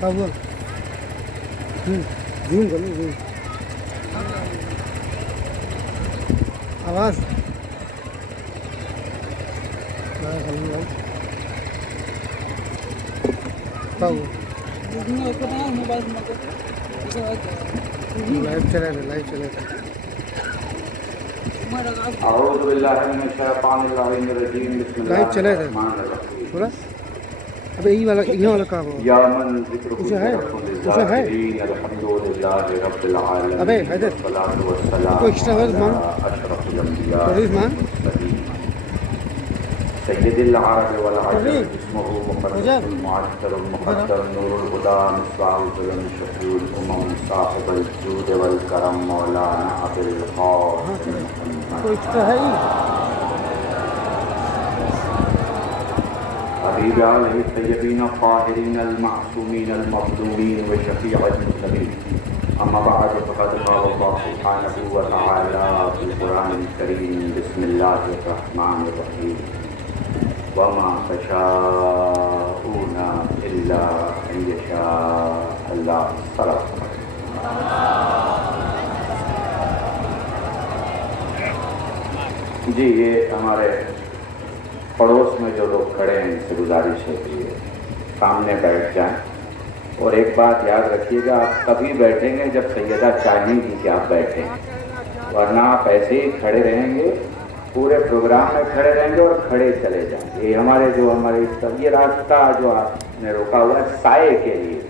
हाँ बोल जूम कर लो जूम आवाज़ लाइव चला था अऊज़ु बिल्लाहि मिनश शैतानिर रजीम लाइव चला था बिस्मिल्लाहिर्रहमानिर्रहीम थोड़ा अबे यही वाला कहाँ हो या मन ज़िक्रुहु उसे है अल्हम्दुलिल्लाहि रब्बिल आलमीन अबे हैदर वस्सलातु वस्सलामु कोई एक्स्ट्रा वर्ड मान अला अशरफिल अंबिया तरीफ मान सय्यदिल अरब वल अजम तरीफ इस्मुहु मुजब मुक़द्दसुल मुअत्तरुल मुक़द्दर नूरुल हुदा मिसबाहुल ज़ुल्म शफीउल उमम साहिबुल जूद वल करम मौलाना अबुल हाँ क़ासिम चलो मुहम्मद कोई एक्स्ट्रा है ही हबीब अलैहि तय्यबीन फ़ाहिरीन अल-मासूमीन अल-मज़लूमीन व शफ़ीअल मुज़नबीन अम्मा बअद फ़क़द क़ाल अल्लाहु सुब्हानहु व तआला फ़िल क़ुरानिल करीम बिस्मिल्लाहिर रहमानिर रहीम वमा तशाऊना इल्ला अन यशा अल्लाह सल्लल्लाहु अलैहि वसल्लम। जी ये हमारे पड़ोस में जो लोग खड़े हैं इनसे गुजारिश है कि सामने बैठ जाएं और एक बात याद रखिएगा, आप तभी बैठेंगे जब सैयदा चाहेंगी कि आप बैठें, वरना आप ऐसे ही खड़े रहेंगे, पूरे प्रोग्राम में खड़े रहेंगे और खड़े चले जाएंगे। ये हमारे ये रास्ता जो आपने रोका हुआ है साये के लिए,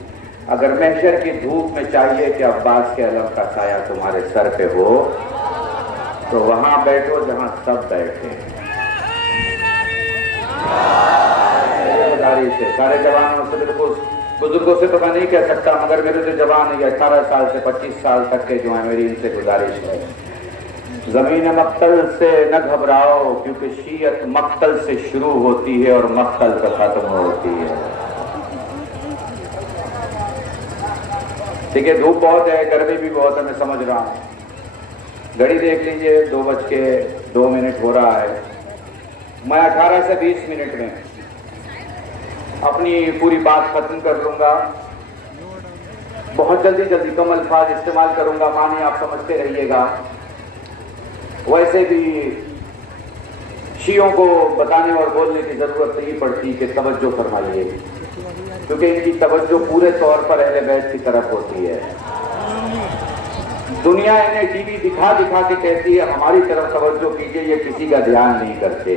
अगर महशर की धूप में चाहिए कि अब्बास के अलम का साया तुम्हारे सर पे हो तो वहां बैठो जहां सब बैठे। गुजारिश है सारे जवानों से, बिल्कुल बुजुर्गों से तो मैं नहीं कह सकता, मगर मेरे जो जवान है 18 साल से 25 साल तक के जो है, मेरी इनसे गुजारिश है, जमीन मक्तल से न घबराओ, क्योंकि शीयत मक्तल से शुरू होती है और मक्तल पे खत्म होती है। ठीक है, धूप बहुत है, गर्मी भी बहुत है, मैं समझ रहा हूँ। घड़ी देख लीजिए, 2:02 हो रहा है। मैं 18 से 20 मिनट में अपनी पूरी बात खत्म कर लूंगा। बहुत जल्दी कम अल्फाज इस्तेमाल करूंगा, मानिए आप समझते रहिएगा। वैसे भी शियों को बताने और बोलने की जरूरत नहीं पड़ती कि तवज्जो फरमाइए, क्योंकि इनकी तवज्जो पूरे तौर पर अहले बैत की तरफ होती है। दुनिया इन्हें टीवी दिखा के कहती है हमारी तरफ तवज्जो कीजिए, ये किसी का ध्यान नहीं करते।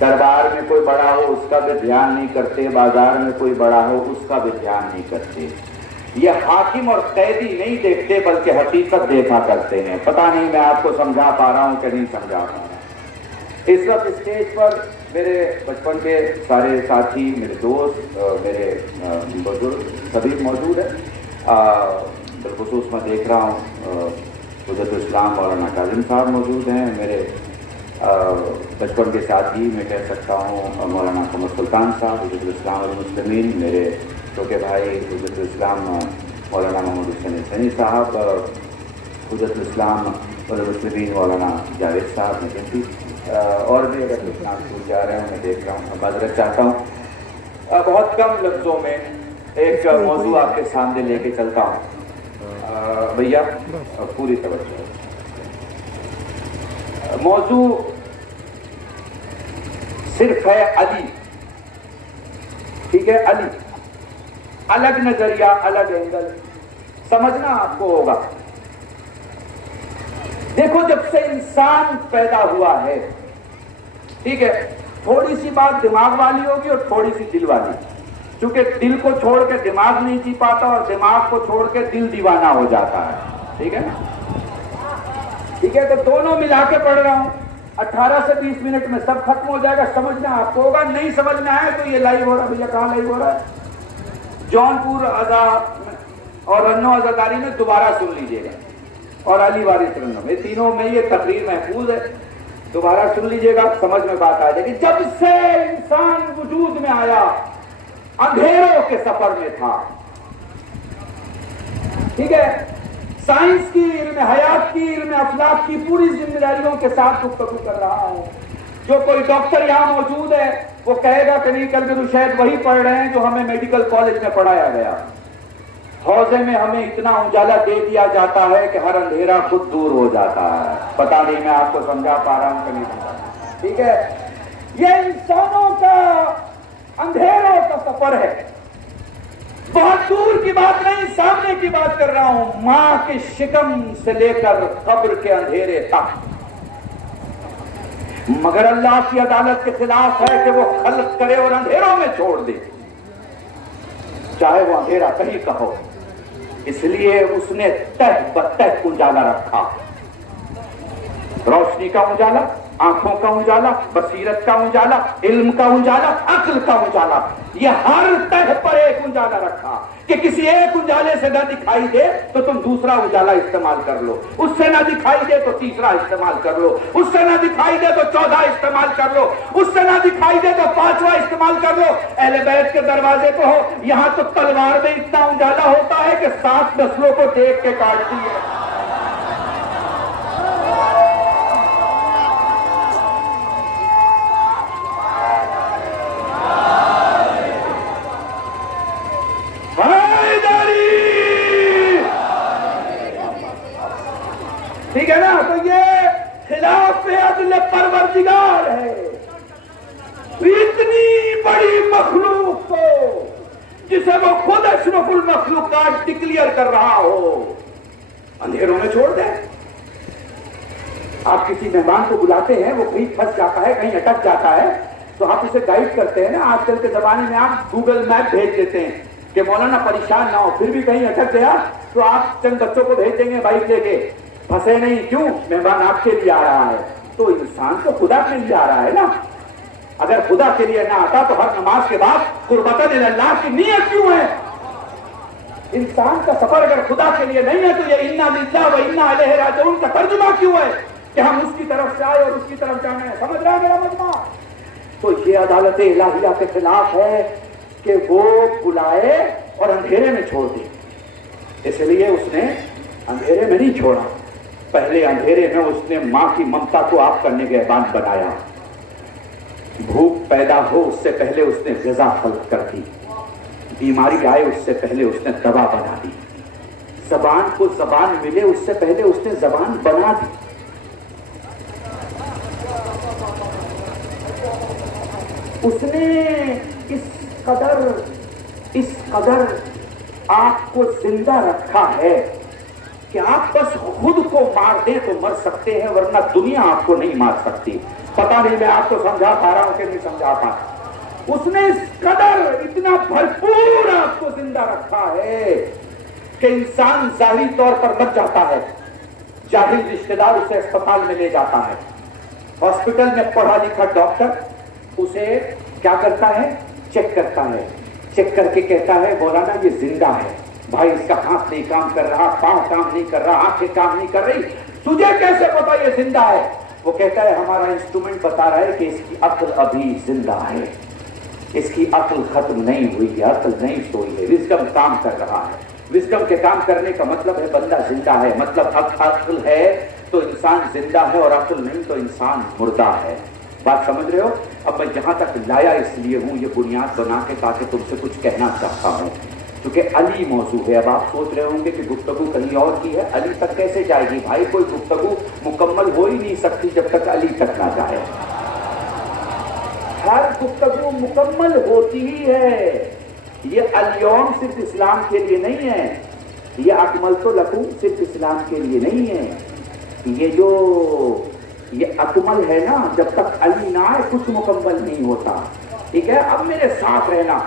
दरबार में कोई बड़ा हो उसका भी ध्यान नहीं करते, बाजार में कोई बड़ा हो उसका भी ध्यान नहीं करते। ये हाकिम और कैदी नहीं देखते बल्कि हकीकत देखा करते हैं। पता नहीं मैं आपको समझा पा रहा हूं कि नहीं समझा पा रहा। इस वक्त स्टेज पर मेरे बचपन के सारे साथी, मेरे दोस्त, मेरे बुजुर्ग सभी मौजूद हैं। बिलखुसूस मैं देख रहा हूँ हुज्जतुल इस्लाम मौलाना काज़िम साहब मौजूद हैं। मेरे बचपन के साथी मैं कह सकता हूँ मौलाना कमर सुल्तान साहब हुज्जतुल इस्लाम वल मुस्लिमीन, मेरे छोटे भाई हुज्जतुल इस्लाम मौलाना मोहम्मद हुसैन सनी साहब, हुज्जतुल इस्लाम वल मुस्लिमीन मौलाना जावेद साहब, नजफी, और भी अगर कुछ नाम भूल जा रहे हैं मैं देख रहा हूँ, माजरत चाहता हूँ। बहुत कम लफ्ज़ों में एक मौजू आपके सामने लेके चलता हूँ। भैया पूरी तवज्जो। मौजू सिर्फ है अली, ठीक है, अली। अलग नजरिया, अलग एंगल समझना आपको होगा। देखो, जब से इंसान पैदा हुआ है, ठीक है, थोड़ी सी बात दिमाग वाली होगी और थोड़ी सी दिल वाली, क्योंकि दिल को छोड़ के दिमाग नहीं जी पाता और दिमाग को छोड़ के दिल दीवाना हो जाता है। ठीक है ना? ठीक है, तो दोनों मिला के पढ़ रहा हूं। 18 से 20 मिनट में सब खत्म हो जाएगा, समझना आपको होगा। नहीं समझ में आए तो ये लाइव हो रहा है, भैया कहाँ लाइव हो रहा है? जौनपुर अजा और रन्नो अजादारी में दोबारा सुन लीजिएगा, और अली वारिस रन्नो में, तीनों में ये तकरीर महफूज है। दोबारा सुन लीजिएगा, समझ में बात आ जाएगी। जब से इंसान वजूद में आया अंधेरों के सफर में था। ठीक है, साइंस की, इल्म हयात की, इल्म अफलाक की पूरी जिम्मेदारियों के साथ गुफ्तगू कर रहा हूं। जो कोई डॉक्टर यहां मौजूद है वो कहेगा कि नहीं, कल शायद वही पढ़ रहे हैं जो हमें मेडिकल कॉलेज में पढ़ाया गया। حوضے میں ہمیں اتنا اجالا دے دیا جاتا ہے کہ ہر اندھیرا خود دور ہو جاتا ہے. پتا نہیں میں آپ کو سمجھا پا رہا ہوں کہ نہیں سمجھا. ٹھیک ہے, یہ انسانوں کا اندھیروں کا سفر ہے. بہت دور کی بات نہیں, سامنے کی بات کر رہا ہوں. ماں کے شکم سے لے کر قبر کے اندھیرے تک. مگر اللہ کی عدالت کے خلاف ہے کہ وہ خلق کرے اور اندھیروں میں چھوڑ دے, چاہے وہ اندھیرا کہیں کا ہو. اس لیے اس نے تہ بتہ اجالا رکھا. روشنی کا اجالا, آنکھوں کا اجالا, بصیرت کا اجالا, علم کا اجالا, عقل کا اجالا. یہ ہر تہ پر ایک اجالا رکھا کہ کسی ایک اجالے سے نہ دکھائی دے تو تم دوسرا اجالا استعمال کر لو, اس سے نہ دکھائی دے تو تیسرا استعمال کر لو, اس سے نہ دکھائی دے تو 14 استعمال کر لو, اس سے نہ دکھائی دے تو 5واں استعمال کر لو. اہل بیت کے دروازے پہ ہو, یہاں تو تلوار میں اتنا اجالا ہوتا ہے کہ 7 نسلوں کو دیکھ کے کاٹتی ہے. ٹھیک ہے نا, تو یہ خلاف عدل پروردگار ہے. اتنی بڑی مخلوق کو جسے وہ خود اشرف المخلوقات ڈکلیئر کر رہا ہو, اندھیروں میں چھوڑ دے. آپ کسی مہمان کو بلاتے ہیں, وہ کہیں پھنس جاتا ہے, کہیں اٹک جاتا ہے, تو آپ اسے گائیڈ کرتے ہیں نا. آج کل کے زمانے میں آپ گوگل میپ بھیج دیتے ہیں کہ مولانا پریشان نہ ہو, پھر بھی کہیں اٹک گیا تو آپ چند بچوں کو بھیج دیں گے بائک لے کے, پھنسے نہیں. کیوں؟ مہمان آپ کے لیے آ رہا ہے. تو انسان تو خدا کے لیے آ رہا ہے نا. اگر خدا کے لیے نہ آتا تو ہر نماز کے بعد قربتاً اللہ کی نیت کیوں ہے؟ انسان کا سفر اگر خدا کے لیے نہیں ہے تو یہ انا للہ و انا الیہ راجعون کا ترجمہ کیوں ہے کہ ہم اس کی طرف سے آئے اور اس کی طرف جانا ہے؟ سمجھ رہا ہے میرا مجمع؟ تو یہ عدالت الہیہ کے خلاف ہے کہ وہ بلائے اور اندھیرے میں چھوڑ دے. اس لیے اس نے اندھیرے میں نہیں چھوڑا, پہلے اندھیرے میں اس نے ماں کی ممتا کو آپ کا نگہبان بنایا. بھوک پیدا ہو اس سے پہلے اس نے غذا خلق کر دی, بیماری آئے اس سے پہلے اس نے دوا بنا دی, زبان کو زبان ملے اس سے پہلے اس نے زبان بنا دی. اس نے اس قدر آپ کو زندہ رکھا ہے کہ آپ بس خود کو مار دیں تو مر سکتے ہیں, ورنہ دنیا آپ کو نہیں مار سکتی. پتا نہیں میں آپ کو سمجھا پا رہا ہوں کہ نہیں سمجھا پا رہا. اس نے اس قدر اتنا بھرپور آپ کو زندہ رکھا ہے کہ انسان ظاہری طور پر مر جاتا ہے, جاہل رشتہ دار اسے اسپتال میں لے جاتا ہے. ہاسپٹل میں پڑھا لکھا ڈاکٹر اسے کیا کرتا ہے؟ چیک کرتا ہے. چیک کر کے کہتا ہے مولانا یہ زندہ ہے. بھائی اس کا ہاتھ نہیں کام کر رہا, پاؤں کام نہیں کر رہا, آنکھیں کام نہیں کر رہی, تجھے کیسے پتا یہ زندہ ہے؟ وہ کہتا ہے ہمارا انسٹرومنٹ بتا رہا ہے کہ اس کی عقل ابھی زندہ ہے, اس کی عقل ختم نہیں ہوئی ہے, عقل نہیں سوئی ہے, وزڈم کام کر رہا ہے. وزڈم کے کام کرنے کا مطلب ہے بندہ زندہ ہے, مطلب عقل ہے تو انسان زندہ ہے, اور عقل نہیں تو انسان مردہ ہے. بات سمجھ رہے ہو؟ اب میں جہاں تک لایا اس لیے ہوں یہ بنیاد بنا کے تاکہ تم سے کچھ کہنا چاہتا ہوں, کیونکہ علی موضوع ہے. اب آپ سوچ رہے ہوں گے کہ گفتگو کہیں اور کی ہے, علی تک کیسے جائے گی؟ بھائی کوئی گفتگو مکمل ہو ہی نہیں سکتی جب تک علی تک نہ جائے. ہر گفتگو مکمل ہوتی ہی ہے. یہ الیوم صرف اسلام کے لیے نہیں ہے, یہ اکملت لکم صرف اسلام کے لیے نہیں ہے. یہ اکمل ہے نا, جب تک علی نہ آئے کچھ مکمل نہیں ہوتا. ٹھیک ہے, اب میرے ساتھ رہنا.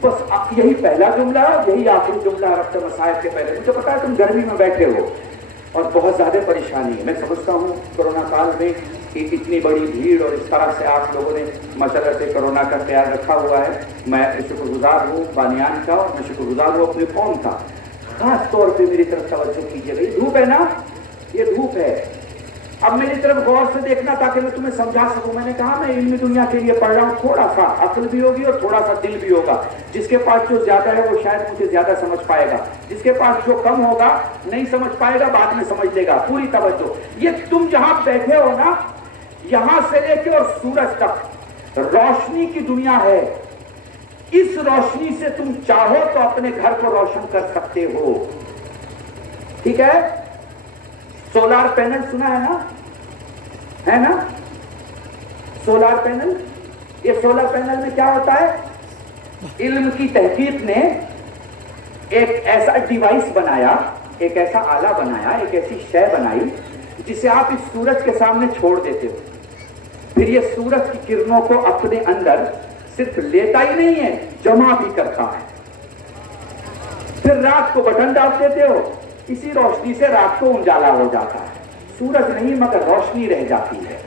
بس یہی پہلا جملہ ہے, یہی آخری جملہ رفت مصائب کے پہلے. مجھے پتا ہے تم گرمی میں بیٹھے ہو اور بہت زیادہ پریشانی ہے. میں سمجھتا ہوں کرونا کال میں اتنی بڑی بھیڑ اور اس طرح سے آپ لوگوں نے مشرت سے کرونا کا خیال رکھا ہوا ہے. میں شکر گزار ہوں بانیان کا, اور میں شکر گزار ہوں اپنے قوم کا. خاص طور پہ میری طرف توجہ کیجیے. بھائی دھوپ ہے نا, یہ دھوپ ہے. اب میری طرف غور سے دیکھنا تاکہ میں تمہیں سمجھا سکوں. میں نے کہا میں علمی دنیا کے لیے پڑھ رہا ہوں, تھوڑا سا عقل بھی ہوگی اور تھوڑا سا دل بھی ہوگا. جس کے پاس جو زیادہ ہے وہ شاید مجھے زیادہ سمجھ پائے گا, جس کے پاس جو کم ہوگا نہیں سمجھ پائے گا, بعد میں سمجھ لے گا. پوری توجہ. یہ تم جہاں بیٹھے ہو نا, یہاں سے لے کے اور سورج تک روشنی کی دنیا ہے. इस रोशनी से तुम चाहो तो अपने घर को रोशन कर सकते हो। ठीक है? सोलार पैनल सुना है ना? सोलार पैनल, ये सोलर पैनल में क्या होता है? इल्म की तहकीक ने एक ऐसा डिवाइस बनाया, एक ऐसा आला बनाया, एक ऐसी शय बनाई जिसे आप इस सूरज के सामने छोड़ देते हो, फिर ये सूरज की किरणों को अपने अंदर सिर्फ लेता ही नहीं है, जमा भी करता है। फिर रात को बटन दाब देते हो, इसी रोशनी से रात को उजाला हो जाता है। सूरज नहीं मगर रोशनी रह जाती है।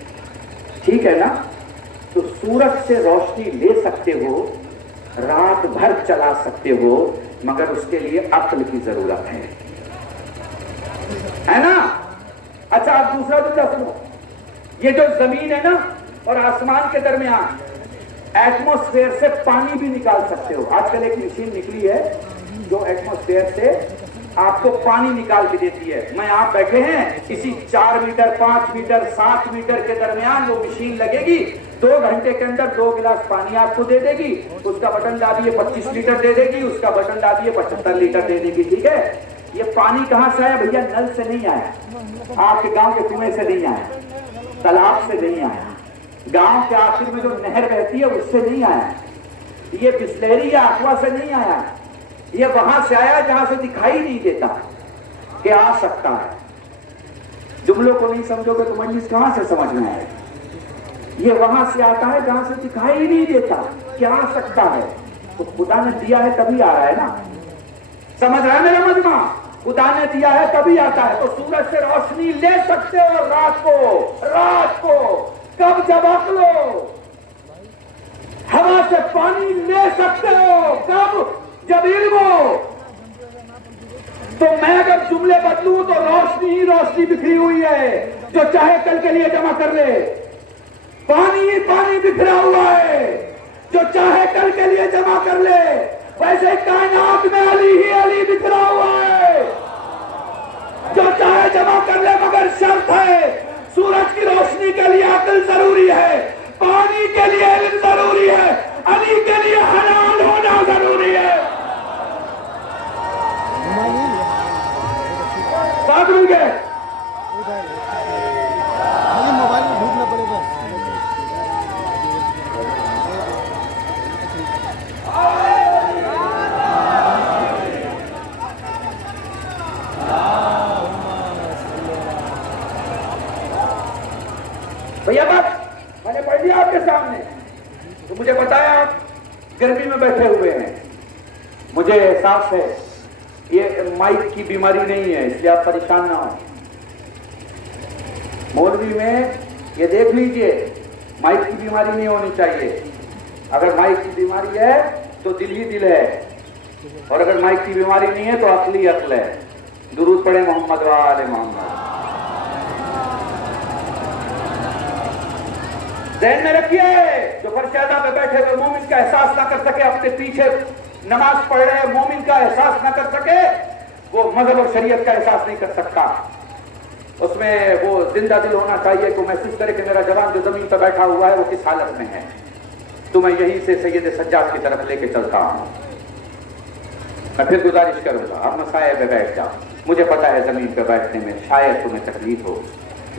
ठीक है ना? तो सूरज से रोशनी ले सकते हो, रात भर चला सकते हो, मगर उसके लिए अक्ल की जरूरत है ना? अच्छा, आप दूसरा मुद्दा सुनो। ये जो जमीन है ना और आसमान के दरमियान एटमॉस्फेयर से पानी भी निकाल सकते हो। आजकल एक मशीन निकली है जो एटमॉस्फेयर से आपको पानी निकाल के देती है। मैं आप बैठे हैं, इसी 4 मीटर 5 मीटर 7 मीटर के दरमियान वो मशीन लगेगी, 2 घंटे के अंदर 2 गिलास पानी आपको दे देगी। उसका बटन दाबिए 25 लीटर दे देगी, उसका बटन दाबिए 75 लीटर दे देगी। ठीक है? ये पानी कहां से आया भैया? नल से नहीं आया, आपके गांव के कुएं से नहीं आया, तालाब से नहीं आया, गांव के आखिर में जो नहर बहती है उससे नहीं आया, ये बिस्लहरी या अकवा से नहीं आया, ये वहां से आया जहां से दिखाई नहीं देता कि आ सकता है। जुमलों को नहीं समझोगे तो मजलिस कहां से समझ में आएगी? ये वहां से आता है जहां से दिखाई नहीं देता कि आ सकता है। तो खुदा ने दिया है तभी आ रहा है ना? समझ रहा है मेरा मजमा? खुदा ने दिया है तभी आता है। तो सूरज से रोशनी ले सकते हो रात को कब? जब अक्लो। हवा से पानी ले सकते हो कब? जब इल्म हो। तो मैं अगर जुमले बदलूं तो रोशनी ही रोशनी बिखरी हुई है, जो चाहे कल के लिए जमा कर ले। पानी ही पानी बिखरा हुआ है, जो चाहे कल के लिए जमा कर ले। वैसे कायनात में अली ही अली बिखरा हुआ है, जो चाहे जमा कर ले, मगर शर्त है सूरज की रोशनी के लिए अक्ल जरूरी है, पानी के लिए इल्म जरूरी है, अली के लिए हलाल होना जरूरी है। बात मिल गए? मोबाइल में ढूंढना पड़ेगा। भैया बात मैंने पढ़ दिया आपके सामने, तो मुझे बताया आप गर्मी में बैठे हुए हैं। मुझे एहसास है ये माइक की बीमारी नहीं है, इसलिए आप परेशान ना हो। मौलवी में ये देख लीजिए, माइक की बीमारी नहीं होनी चाहिए। अगर माइक की बीमारी है तो दिल ही दिल है, और अगर माइक की बीमारी नहीं है तो अक्ल ही अक्ल है। दुरूद पढ़े मोहम्मद वाले मोहम्मद। ज़हन में रखिए, जो फरशादा पे बैठे हुए मोमिन का एहसास ना कर सके, अपने पीछे नमाज पढ़ रहे मोमिन का एहसास ना कर सके, वो मजहब और शरीयत का एहसास नहीं कर सकता। उसमें वो जिंदा दिल होना चाहिए, को महसूस करे कि मेरा जवान जो जमीन पर बैठा हुआ है वो किस हालत में है, तो मैं यहीं से सैयद सज्जाद की तरफ लेके चलता हूँ। मैं फिर गुजारिश करूंगा, आप मसाए पे बैठ जाओ। मुझे पता है जमीन पर बैठने में शायद तुम्हें तकलीफ हो,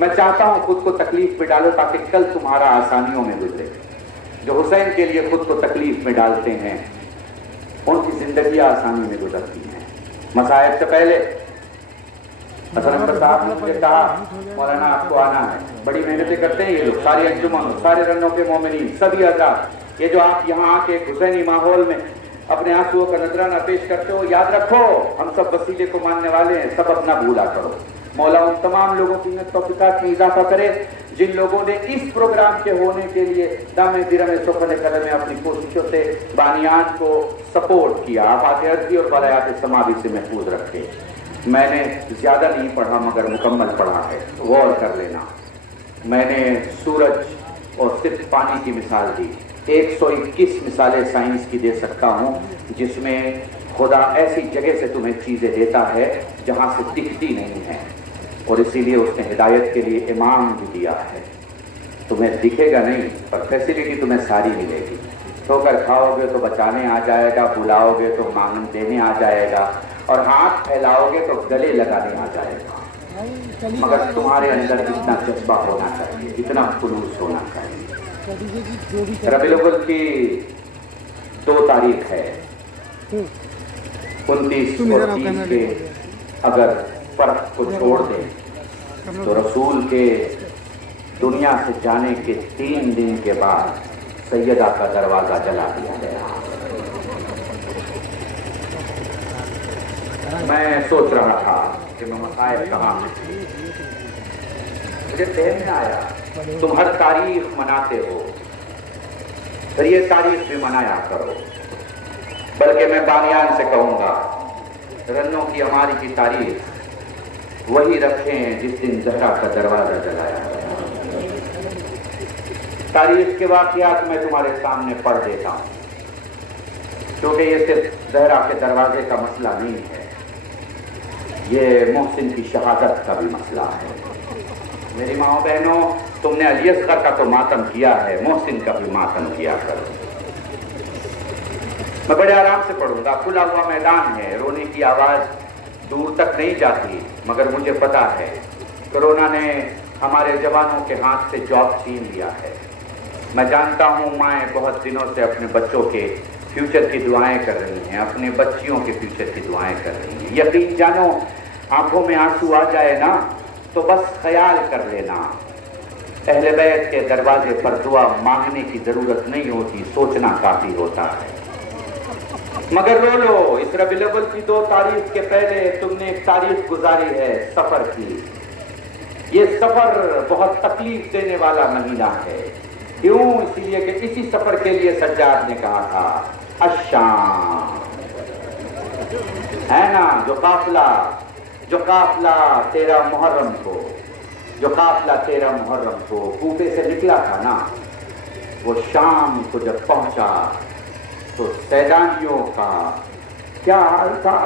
मैं चाहता हूं खुद को तकलीफ में डालो ताकि कल तुम्हारा आसानियों में गुजरे। जो हुसैन के लिए खुद को तकलीफ में डालते हैं उनकी जिंदगी आसानी में गुजरती है। मसाइब से पहले साहब ने मुझे कहा मौलाना आपको आना है, बड़ी मेहनतें करते हैं ये लोग, सारी अंजुमन, सारे रन्नों के मोमिनीन, सभी हज़रात। ये जो आप यहाँ आके हुसैनी माहौल में अपने आंसुओं का नजराना पेश करते हो, याद रखो हम सब वसीले को मानने वाले हैं, सबक ना भूला करो। मौला उन तमाम लोगों की तौफीकात में इजाफा करे जिन लोगों ने इस प्रोग्राम के होने के लिए दामे दिरमे सोखने कदम में अपनी कोशिशों से बानियान को सपोर्ट किया, आफात और बलायात समावी से महफूज रखे। मैंने ज्यादा नहीं पढ़ा मगर मुकम्मल पढ़ा है, गौर कर लेना। मैंने सूरज और सिर्फ पानी की मिसाल दी, 121 मिसालें साइंस की दे सकता हूँ जिसमें खुदा ऐसी जगह से तुम्हें चीजें देता है जहां से दिखती नहीं है, और इसीलिए उसने हिदायत के लिए इमाम भी दिया है। तुम्हें दिखेगा नहीं पर फैसिलिटी तुम्हें सारी मिलेगी। ठोकर खाओगे तो बचाने आ जाएगा, बुलाओगे तो मांग देने आ जाएगा, और हाथ फैलाओगे तो गले लगाने आ जाएगा। मगर तुम्हारे अंदर इतना जज्बा होना चाहिए, इतना खुलूस होना चाहिए। रबीउल अव्वल की 2 तारीख है, 29 और 30 के अगर फर्क को छोड़ दें तो रसूल के दुनिया से जाने के 3 दिन के बाद सैयदा का दरवाजा जला दिया गया। मैं सोच रहा था कि मैं मसाइब कहाँ, मुझे ध्यान में आया तुम हर तारीख मनाते हो, फिर ये तारीख भी मनाया करो। बल्कि मैं बानियान से कहूँगा, रन्नों की हमारी की तारीख वही रखें जिस दिन ज़हरा का दरवाजा जलाया गया। तारीख के वाक़यात मैं तुम्हारे सामने पढ़ देता हूँ, क्योंकि ये सिर्फ ज़हरा के दरवाजे का मसला नहीं है, ये मोहसिन की शहादत का भी मसला है। मेरी माओ बहनों, तुमने अली असगर का तो मातम किया है, मोहसिन का भी मातम किया करो। मैं बड़े आराम से पढ़ूंगा, खुला हुआ मैदान है, रोने की आवाज़ दूर तक नहीं जाती। मगर मुझे पता है कोरोना ने हमारे जवानों के हाथ से जॉब छीन लिया है। मैं जानता हूँ माएँ बहुत दिनों से अपने बच्चों के फ्यूचर की दुआएं कर रही हैं, अपने बच्चियों के फ्यूचर की दुआएं कर रही हैं। यकीन जानो, आंखों में आंसू आ जाए ना तो बस ख्याल कर लेना, अहले बैत के दरवाजे पर दुआ मांगने की जरूरत नहीं होती, सोचना काफी होता है। मगर रो लो, इस रबीउल अव्वल की 2 तारीख के पहले तुमने एक तारीख गुजारी है सफर की। ये सफर बहुत तकलीफ देने वाला महीना है। क्यों? इसलिए कि इसी सफर के लिए सज्जाद ने कहा था अश्शाम, है ना, जो काफिला 13 मुहर्रम को, जो काफिला 13 मुहर्रम को कूफे से निकला था ना, वो शाम को जब पहुंचा तो सैलानियों का क्या हाल था,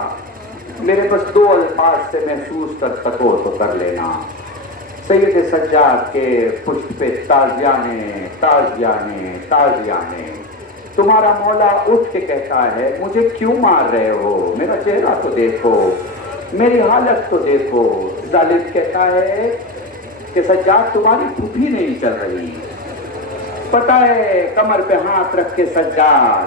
मेरे बस 2 अल्फाज से महसूस कर सको तो कर लेना। सैयद सज्जाद के पुष्ट पे ताज़ियाने तुम्हारा मौला उठ के कहता है, मुझे क्यों मार रहे हो, मेरा चेहरा तो देखो, मेरी हालत तो देखो। जालिम कहता है कि सज्जाद तुम्हारी फूफी नहीं चल रही। पता है, कमर पे हाथ रख के सज्जाद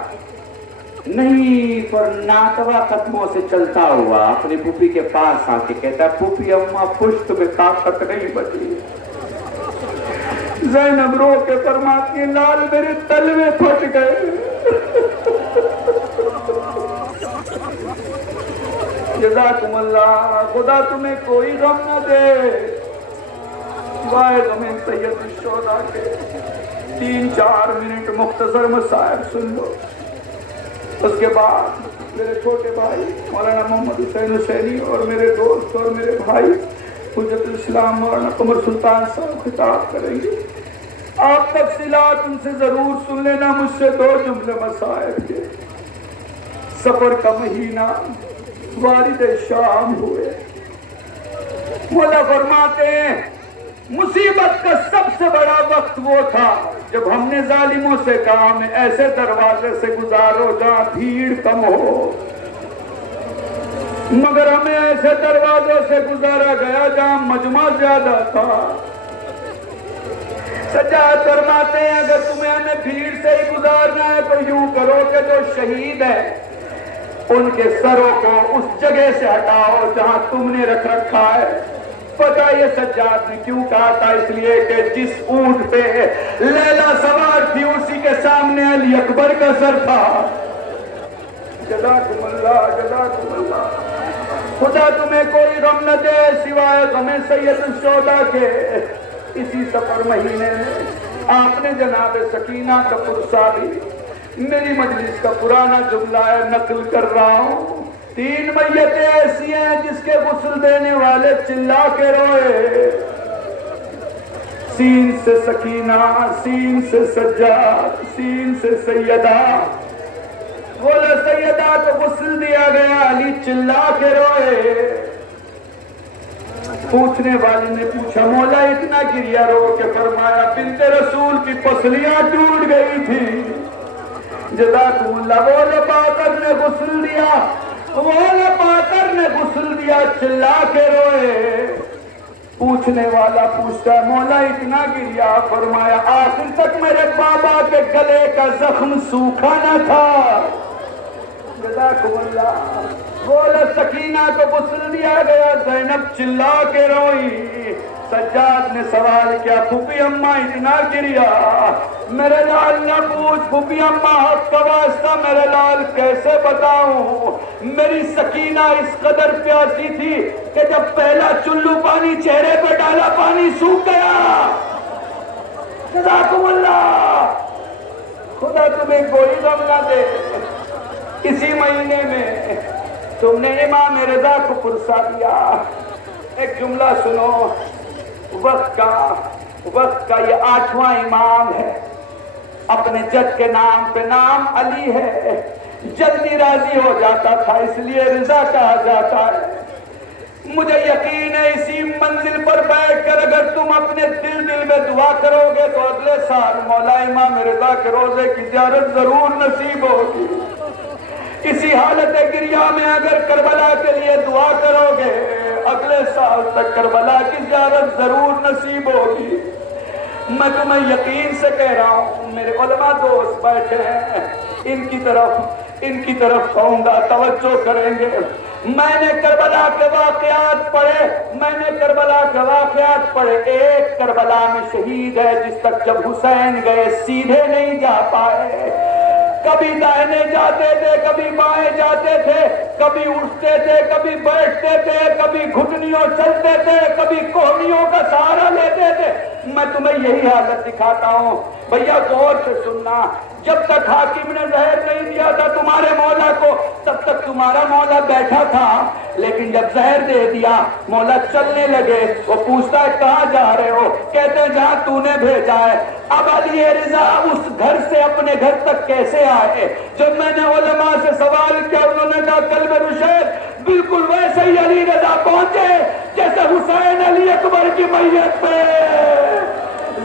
नहीं पर नातवा कदमों से चलता हुआ अपनी फूफी के पास आके कहता है, फूफी अम्मा पुष्ट में ताकत नहीं बची। ज़ैनब रो के फरमाती, लाल मेरे तलवे फट गए। जज़ाकुमुल्लाह, खुदा तुम्हें कोई गम न दे, सिवाय गम सैयद शुहदा के। 3-4 मिनट मुख्तसर मसाइब सुन लो, उसके बाद मेरे छोटे भाई मौलाना मोहम्मद हुसैन हुसैनी और मेरे दोस्त और मेरे भाई हुज्जतुल इस्लाम मौलाना कमर सुल्तान साहब खिताब करेंगे। आप तफसीलात उनसे जरूर सुन लेना, मुझसे 2 जुमले मसाइब के। सफर का महीना, वारिद शाम हुए। मौला फरमाते हैं, मुसीबत का सबसे बड़ा वक्त वो था जब हमने जालिमों से कहा हमें ऐसे दरवाजे से गुजारो जहां भीड़ कम हो, मगर हमें ऐसे दरवाजों से गुजारा गया जहां मजमा ज्यादा था। सज्जाद फरमाते हैं, अगर तुम्हें हमें भीड़ से ही गुजारना है तो यूं करो कि जो शहीद है उनके सरों को उस जगह से हटाओ जहां तुमने रख रखा है। पता ये सज्जाद ने क्यों कहा था? इसलिए कि जिस ऊंट पे लैला सवार थी उसी के सामने अली अकबर का सर था। जज़ाकुमुल्लाह, जज़ाकुमुल्लाह। खुदा तुम्हें कोई गम न दे सिवाय गमे सैयद शुहदा के। इसी सफर महीने में आपने जनाब सकीना कपूर साहबी, मेरी मजलिस का पुराना जुमला है, नकल कर रहा हूँ। 3 मैयतें ऐसी हैं जिसके गुस्ल देने वाले चिल्ला के रोए। सीन से सकीना, सीन से सज्जाद, सीन से सैयदा। बोला सैयदा को गुस्ल दिया गया, अली चिल्ला के रोए। पूछने वाले ने पूछा, मौला इतना गिरिया रो के? फरमाया, बिन्ते रसूल की पसलियां टूट गई थी, جزاکم اللہ۔ وہ لباکر نے غسل دیا، وہ لباکر نے غسل دیا، چلا کے روئے۔ پوچھنے والا پوچھتا ہے مولا اتنا گریا؟ فرمایا آخر تک میرے بابا کے گلے کا زخم سوکھا نہ تھا۔ جزاکم اللہ۔ بولے سکینہ کو غسل دیا گیا، زینب چلا کے روئی۔ سجاد نے سوال کیا پھوپھی اماں اتنا گریا؟ میرے لال نہ پوچھ پھوپھی اماں، حق کا واسطہ میرے لال کیسے بتاؤں؟ میری سکینہ اس قدر پیاسی تھی کہ جب پہلا چلو پانی چہرے پہ ڈالا پانی سوکھ گیا۔ جزاکم اللہ۔ خدا تمہیں کوئی غم نہ دے۔ اسی مہینے میں تم نے امام رضا کو پرسا دیا۔ ایک جملہ سنو، وقت کا یہ 8واں امام ہے، اپنے جد کے نام پہ نام علی ہے، جلدی راضی ہو جاتا تھا اس لیے رضا کہا جاتا ہے۔ مجھے یقین ہے اسی منزل پر بیٹھ کر اگر تم اپنے دل میں دعا کرو گے تو اگلے سال مولا امام رضا کے روزے کی زیارت ضرور نصیب ہوگی۔ اسی حالت گریہ میں اگر کربلا کے لیے دعا کرو گے اگلے سال تک کربلا کی زیارت ضرور نصیب ہوگی۔ میں تمہیں یقین سے کہہ رہا ہوں، میرے علماء دوست بیٹھے ہیں، ان کی طرف کہوں گا توجہ کریں گے۔ میں نے کربلا کے واقعات پڑھے، ایک کربلا میں شہید ہے جس تک جب حسین گئے سیدھے نہیں جا پائے، کبھی دائنے جاتے تھے، کبھی بائیں جاتے تھے، کبھی اٹھتے تھے، کبھی بیٹھتے تھے، کبھی گھٹنیوں چلتے تھے، کبھی کوہنیوں کا سہارا لیتے تھے۔ میں تمہیں یہی حالت دکھاتا ہوں، بھیا غور سے سننا۔ جب تک حاکم نے زہر نہیں دیا تھا تمہارے مولا کو تب تک تمہارا مولا بیٹھا تھا، لیکن جب زہر دے دیا مولا چلنے لگے۔ وہ پوچھتا ہے کہاں جا رہے ہو؟ کہتے ہیں جہاں تو نے بھیجا ہے۔ اب علی رضا اس گھر سے اپنے گھر تک کیسے آئے؟ جب میں نے علماء سے سوال کیا انہوں نے کہا قلب رشید بالکل ویسے ہی علی رضا پہنچے جیسے حسین علی اکبر کی میت پہ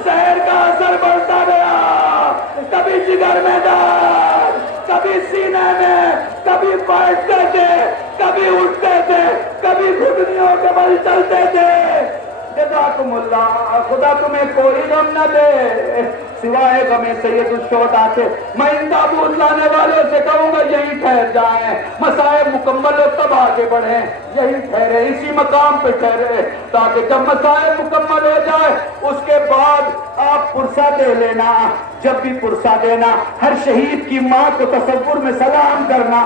زہر کا اثر بڑھتا گیا، کبھی جگر میں درد، کبھی سینے میں، کبھی بیٹھتے تھے، کبھی اٹھتے تھے، کبھی گھٹنیوں کے بل چلتے تھے۔ جزاکم اللہ۔ خدا تمہیں کوئی غم نہ دے سوائے غم سید الشہداء کے۔ میں ان تابوت لانے والوں سے کہوں گا یہی ٹھہر جائیں، مسائب مکمل ہو تب آگے بڑھیں، یہی ٹھہرے، اسی مقام پہ ٹھہرے، تاکہ جب مسائب مکمل ہو جائے اس کے بعد آپ پرسہ دے لینا۔ جب بھی پرسہ دینا ہر شہید کی ماں کو تصور میں سلام کرنا،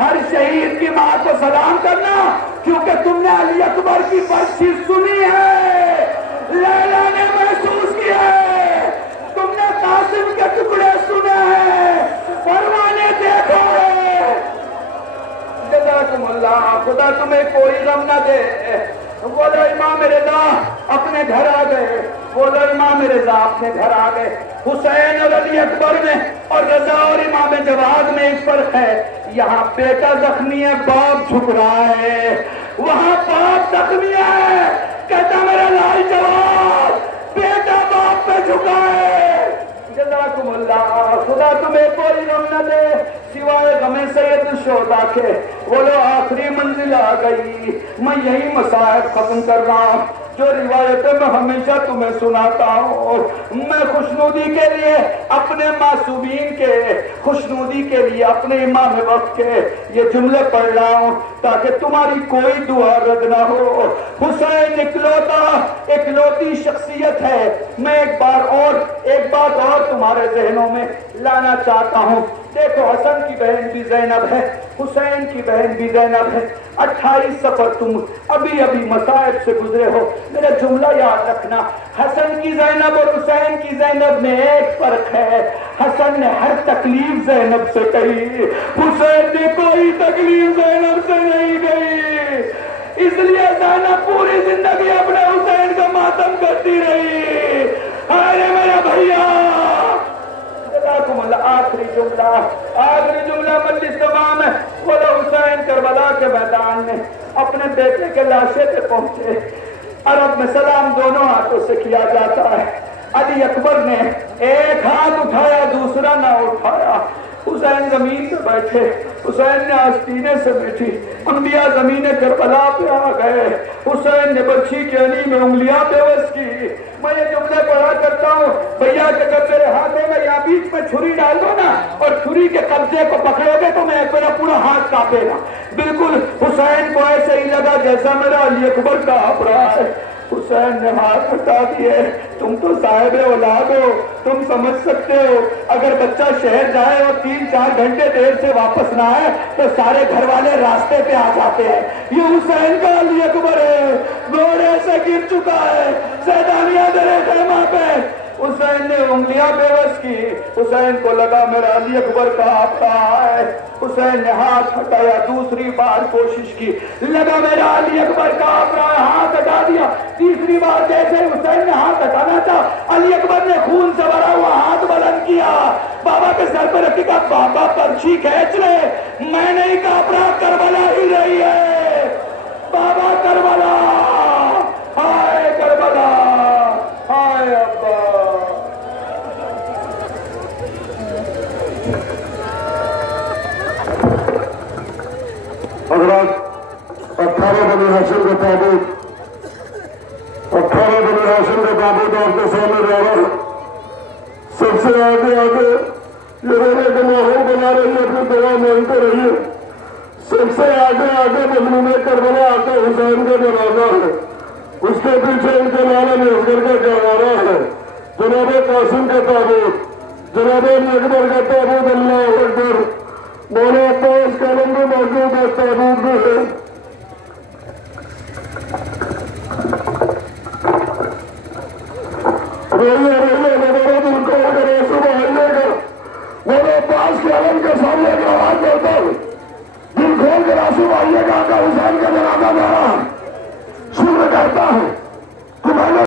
ہر شہید کی ماں کو سلام کرنا، کیونکہ تم نے علی اکبر کی برسی سنی ہے، لیلا نے محسوس کیا ہے، تم نے قاسم کے ٹکڑے سنے ہیں، پروانے دیکھو ہے۔ جزاکم اللہ۔ خدا تمہیں کوئی غم نہ دے۔ بولو امام رضا اپنے گھر آ گئے، بولو امام رضا اپنے گھر آ گئے۔ حسین اور علی اکبر میں اور رضا اور امام جواد میں ایک فرق ہے، یہاں بیٹا زخمی ہے باپ جھک رہا ہے، وہاں باپ زخمی ہے کہتا میرا لال جواد بیٹا باپ پہ جھکا ہے۔ جزاکم اللہ۔ خدا تمہیں کوئی غم نہ دے سوائے غم سید الشہداء کے۔ بولو آخری منزل آ گئی، میں یہی مصائب ختم کر رہا ہوں جو روایتیں میں ہمیشہ تمہیں سناتا ہوں۔ میں خوشنودی کے لیے اپنے معصومین کے، خوشنودی کے لیے اپنے امام وقت کے یہ جملے پڑھ رہا ہوں تاکہ تمہاری کوئی دعا رد نہ ہو۔ حسین اکلوتی شخصیت ہے۔ میں ایک بات اور تمہارے ذہنوں میں لانا چاہتا ہوں۔ دیکھو حسن کی بہن بھی زینب ہے، حسین کی بہن بھی زینب ہے۔ 28 سفر تم ابھی مصائب سے گزرے ہو، میرا جملہ یاد رکھنا، حسن کی زینب اور حسین کی زینب میں ایک فرق ہے، حسن نے ہر تکلیف زینب سے کہی، حسین نے کوئی تکلیف زینب سے نہیں کہی، اس لیے زینب پوری زندگی اپنے حسین کا ماتم کرتی رہی۔ ارے میرا بھیا آخری جملہ مجلس تمام ہے۔ بولا حسین کربلا کے میدان میں اپنے بیٹے کے لاشے پہ پہنچے، عرب میں سلام دونوں ہاتھوں سے کیا جاتا ہے۔ علی اکبر نے ایک ہاتھ اٹھایا دوسرا نہ اٹھایا، حسین زمین پہ بیٹھے، حسین نے آستینے سے بیٹھی، انبیاء زمین کربلا پہ آ گئے، حسین نے برچھی کی علی میں انگلیاں بے بس کی۔ میں یہ جملے پڑھا کرتا ہوں بھیا کہ جب میرے ہاتھوں میں یا بیچ میں چھری ڈال دو نا اور چھری کے قبضے کو پکڑو گے تو میرا پورا ہاتھ کانپے گا۔ بالکل حسین کو ایسے ہی لگا جیسا میرا علی اکبر کانپ رہا ہے۔ حسین نے ہاتھ ہٹا دیے۔ تم تو صاحب اولاد ہو، تم سمجھ سکتے ہو اگر بچہ شہر جائے اور 3-4 گھنٹے دیر سے واپس نہ آئے تو سارے گھر والے راستے پہ آ جاتے ہیں۔ یہ حسین کا علی اکبر ہے، گھوڑے سے گر چکا ہے، سیدانیہ درے خیمہ پہ۔ حسین نے انگلیاں بے بس کی، حسین کو لگا میرا علی اکبر کانپ رہا ہے۔ حسین نے ہاتھ ہٹایا، دوسری بار کوشش کی، لگا میرا علی اکبر کانپ رہا ہے، ہاتھ ہٹا دیا۔ تیسری بار جیسے حسین نے ہاتھ ہٹانا تھا، علی اکبر نے خون سے بھرا ہوا ہاتھ بلند کیا، بابا کے سر پہ رکھ کے کہا بابا پرچھی کھینچ لے، میں نہیں کانپ رہا، کربلا ہل رہی ہے۔ بابا کربلا، ہائے کربلا، ہائے ابا۔ حضرات 18 بنی ہاشم کا تابوت 18 بنی ہاشم کا تابوت آپ کے سامنے جا رہا ہے۔ سب سے آگے آگے یہ رونے کا ماحول بنا رہی ہے، اپنی دعا مانگتے رہیے۔ سب سے آگے آگے مظلوم کربلا آقا حسین کا جنازہ ہے، اس کے پیچھے ان کے نام اصغر کا جوارہ ہے، جناب قاسم کا تابوت، جناب علی اکبر کا تابوت، اللہ اکبر۔ مولا عباس کا علم بھی موجود ہے، تابوت بھی ہے۔ روئیے روئیے ہمارا دل کو اگر ایسے بہائیے گا، مولا عباس کے علم کے سامنے کی آواز کرتا ہوں، دل کھول کر آنسو بہائیے گا کہ حسین کا جنازہ میرا شکر کرتا ہے۔